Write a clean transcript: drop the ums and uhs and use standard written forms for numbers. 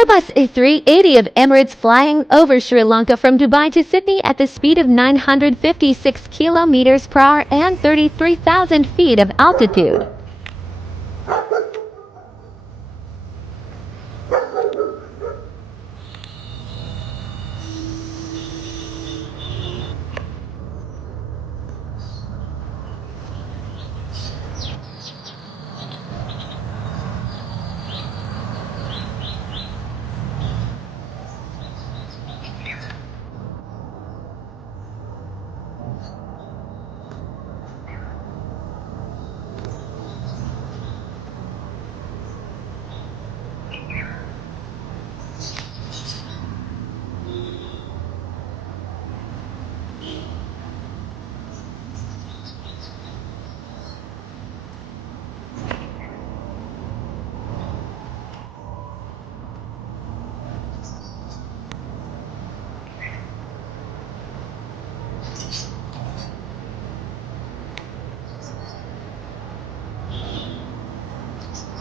Airbus A380 of Emirates flying over Sri Lanka from Dubai to Sydney at the speed of 956 kilometers per hour and 33,000 feet of altitude.